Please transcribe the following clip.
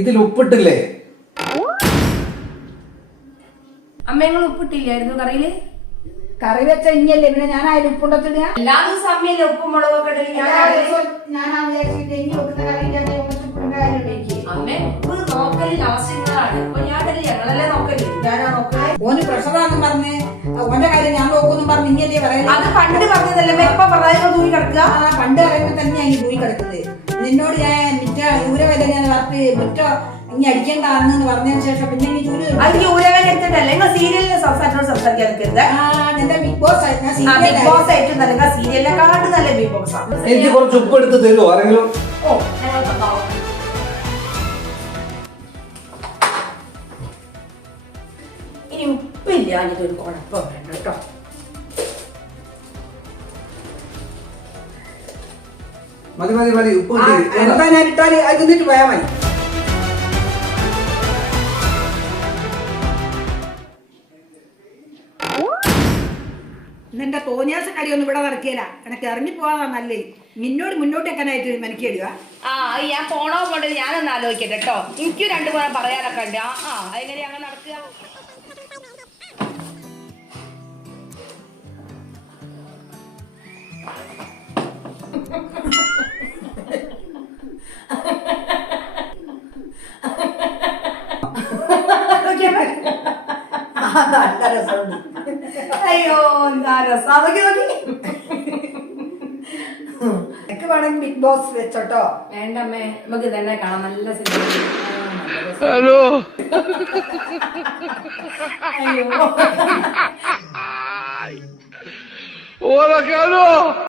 ഇതിൽ ഉപ്പിട്ടില്ലേ? അമ്മ നിങ്ങൾ ഉപ്പിട്ടില്ലായിരുന്നു കറിയില്? കറി വെച്ച ഇനിയല്ലേ പിന്നെ ഞാൻ അതിൽ ഉപ്പുണ്ടത്തില്ല. എല്ലാ ദിവസവും അമ്മയല്ലേ ഉപ്പും മുളകൊക്കെ അമ്മ ഉപ്പ് നോക്കല് ആവശ്യങ്ങളാണ്. ഇപ്പൊ ഞാനല്ലേ ഞങ്ങളല്ലേ നോക്കല്. ഞാനാ നോക്കല്. ഓന് പ്രഷറാണെന്ന് പറഞ്ഞ് ഓന്റെ കാര്യം ഞാൻ നോക്കുന്നും പറഞ്ഞ് ഇനിയല്ലേ പറയുന്നത്. അത് പണ്ട് പറഞ്ഞതല്ലേ ഇപ്പൊ പറയാൻ തൂങ്ങി കിടക്കുക. പണ്ട് പറയുമ്പോ തന്നെയാണ് ഈ പോയി കിടക്കുന്നത്. നിന്നോട് ഞാൻ മിറ്റ ഊരവേദന ഞാൻ വറുത്ത് മുറ്റ ഇനി അടിക്കേണ്ടാന്ന് പറഞ്ഞതിന് ശേഷം പിന്നെ ഊരവേദന എടുത്തിട്ടല്ലേ നിങ്ങൾ സീരിയലിന് സംസാരിക്കാൻ നിൽക്കരുത്. നിന്റെ ബിഗ് ബോസ് ബിഗ് ബോസ് ആയിട്ട് നല്ല സീരിയലിനെ കാണുന്നത് നല്ല ബിഗ് ബോസ് ആണ്. എനിക്ക് കുറച്ച് ഉപ്പ് എടുത്ത് തരുമോ ആരെങ്കിലും? ഓ ഞങ്ങൾ ഇനി ഉപ്പില്ല അതിനൊരു കുഴപ്പം വേണ്ട കേട്ടോ. മതി മതി മതി ഉപ്പ് എന്താ ഞാൻ ഇട്ടാല് അത് തിന്നിട്ട് പോയാൽ മതി. നിന്റെ തോന്നിയാസ കളിയൊന്നും ഇവിടെ നടക്കിയല്ല. എനക്ക് ഇറങ്ങി പോകാതാ നല്ലേ. നിന്നോട് മുന്നോട്ട് വെക്കാനായിട്ട് മനക്കിയിടുക. ഞാൻ പോണോ പോണ്ടത് ഞാനൊന്ന് ആലോചിക്കട്ടെ കേട്ടോ. എനിക്ക് രണ്ടു പേരെ പറയാനൊക്കെ ഉണ്ട്. അതെങ്ങനെ അങ്ങനെ നടക്കുക? അയ്യോ എന്താ രസം. എനിക്ക് വേണമെങ്കിൽ ബിഗ് ബോസ് വെച്ചോട്ടോ. വേണ്ടമ്മേ നമുക്ക് തന്നെ കാണാം. നല്ല സിനിമ. ഹലോ അയ്യോ hola Carlos